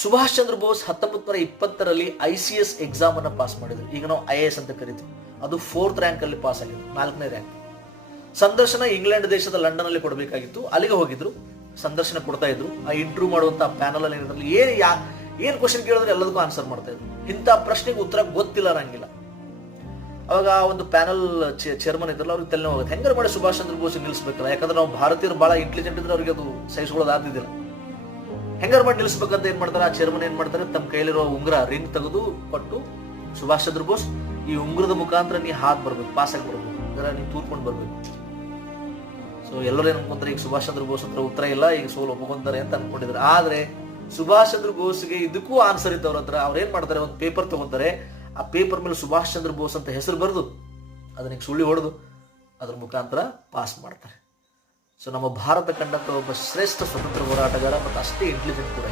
Subhash Chandra Bose 1920ರಲ್ಲಿ ICS exam ಅನ್ನು pass ಮಾಡಿದ್ರು. ಈಗ ನಾವು IAS ಅಂತ ಕರಿತೀವಿ. ಅದು 4th ರ್ಯಾಂಕ್ ಅಲ್ಲಿ ಪಾಸ್ ಆಗಿದ್ರು, 4ನೇ ರ್ಯಾಂಕ್. ಸಂದರ್ಶನ ಇಂಗ್ಲೆಂಡ್ ದೇಶದ ಲಂಡನ್ ಅಲ್ಲಿ ಕೊಡಬೇಕಾಗಿತ್ತು. ಅಲ್ಲಿಗೆ ಹೋಗಿದ್ರು, ಸಂದರ್ಶನ ಕೊಡ್ತಾ ಇದ್ರು. ಆ ಇಂಟರ್ವ್ಯೂ ಮಾಡುವಂತ ಪ್ಯಾನಲ್ ಅಲ್ಲಿ ಏನ್ ಕ್ವಶನ್ ಕೇಳಿದ್ರೆ ಎಲ್ಲದಕ್ಕೂ ಆನ್ಸರ್ ಮಾಡ್ತಾ ಇದ್ರು. ಇಂಥ ಪ್ರಶ್ನೆಗೆ ಉತ್ತರ ಗೊತ್ತಿಲ್ಲ ಅನ್ನಂಗಿಲ್ಲ. ಅವಾಗ ಒಂದು ಪ್ಯಾನಲ್ ಚೇರ್ಮನ್ ಇದ್ರಲ್ಲ, ಅವ್ರಿಗೆ ತಲೆ ಹೋಗುತ್ತೆ, ಹೆಂಗಾರು ಮಾಡಿ ಸುಭಾಷ್ ಚಂದ್ರ ಬೋಸ್ ನಿಲ್ಲಿಸ್ಬೇಕಲ್ಲ, ಯಾಕಂದ್ರೆ ನಾವು ಭಾರತೀಯರು ಬಹಳ ಇಂಟೆಲಿಜೆಂಟ್ ಇದ್ರೆ ಅವ್ರಿಗೆ ಅದು ಸಹಿಸ್ಕೊಳ್ಳೋದಾಗ್ತಿದ್ದಿಲ್ಲ. ಹೆಂಗಾರು ಮಾಡಿ ನಿಲ್ಲಿಸ್ಬೇಕಂತ ಏನ್ ಮಾಡ್ತಾರೆ, ಆ ಚೇರ್ಮನ್ ಏನ್ ಮಾಡ್ತಾರೆ, ತಮ್ಮ ಕೈಲಿರೋ ಉಂಗುರ ರಿಂಗ್ ತೆಗೆದು ಕೊಟ್ಟು, ಸುಭಾಷ್ ಚಂದ್ರ ಬೋಸ್ ಈ ಉಂಗುರದ ಮುಖಾಂತರ ನೀ ಹಾತ್ ಬರ್ಬೇಕು, ಪಾಸ್ ಆಗಿ ಬರ್ಬೇಕು, ಅದರ ನೀವು ತೂರ್ಕೊಂಡು ಬರ್ಬೇಕು. ಸೊ ಎಲ್ಲರೂ ಏನ್ ಅನ್ಕೊಂತಾರೆ, ಈಗ ಸುಭಾಷ್ ಚಂದ್ರ ಬೋಸ್ ಹತ್ರ ಉತ್ತರ ಇಲ್ಲ, ಈಗ ಸೋಲು ಒಪ್ಕೊಂತಾರೆ ಅಂತ ಅನ್ಕೊಂಡಿದ್ರು. ಆದ್ರೆ ಸುಭಾಷ್ ಚಂದ್ರ ಬೋಸ್ಗೆ ಇದಕ್ಕೂ ಆನ್ಸರ್ ಇತ್ತು ಅವ್ರ ಹತ್ರ. ಅವ್ರು ಏನ್ ಮಾಡ್ತಾರೆ, ಒಂದು ಪೇಪರ್ ತಗೊಂತಾರೆ, ಆ ಪೇಪರ್ ಮೇಲೆ ಸುಭಾಷ್ ಚಂದ್ರ ಬೋಸ್ ಅಂತ ಹೆಸರು ಬರೆದು ಅದನ್ನ ಸುಳ್ಳಿ ಹೊಡೆದು ಅದ್ರ ಮುಖಾಂತರ ಪಾಸ್ ಮಾಡ್ತಾರೆ. ಸೊ ನಮ್ಮ ಭಾರತ ಕಂಡಂತ ಒಬ್ಬ ಶ್ರೇಷ್ಠ ಸ್ವತಂತ್ರ ಹೋರಾಟಗಾರ ಮತ್ತು ಅಷ್ಟೇ ಇಂಟೆಲಿಜೆಂಟ್ ಕೂಡ.